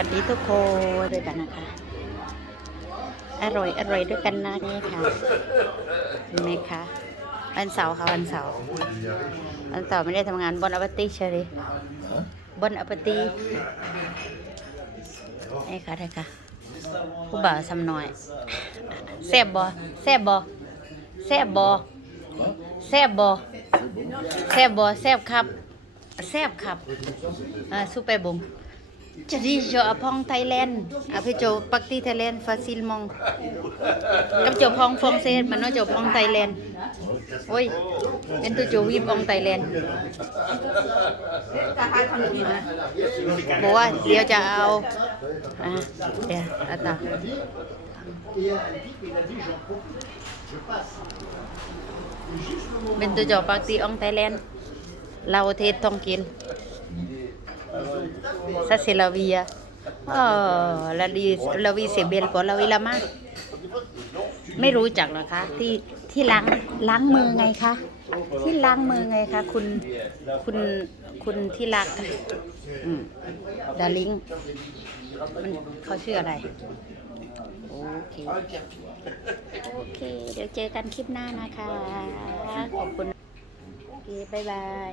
วัสดีทุกคนด้วยกันนะคะ อร่อยอร่อยด้วยกันนะนี่ค่ะเห็นไหมคะวันเสาร์ค่ะวันเสาร์วันเสาร์ไม่ได้ทำงานบอนอปติเฉยบอนอปตินี่ค่ะนี่ค่ะผู้บ่าวสำน้อยแซ่บบ่แซ่บบ่แซ่บบ่แซ่บบ่แซ่บบ่แซ่บครับแซ่บครับอ่า super bon Jadi jo apong Thailand, apa jo pakti Thailand facilement. Cấp jo phong phong xe mà nó jo phong Thailand. Ôi, em tôi jo vip phong Thailand. บอกว่าเดี๋ยวจะเอาอะเดี๋ยวเอาต่อ เป็นตัวจอปากตีอองไทยแลนด์เราเทศต้องกิน Sa c'est la vie. Oh, la vie, la vie c'est belle pour la vie la main. ไม่รู้จักหรอคะ ที่ที่ล้างล้างมือไงคะ ที่ล้างมือไงคะคุณคุณคุณที่รักดาริงมันเขาชื่ออะไร โอเค โอเค เดี๋ยวเจอกันคลิปหน้านะคะ ขอบคุณ โอเค บ๊ายบาย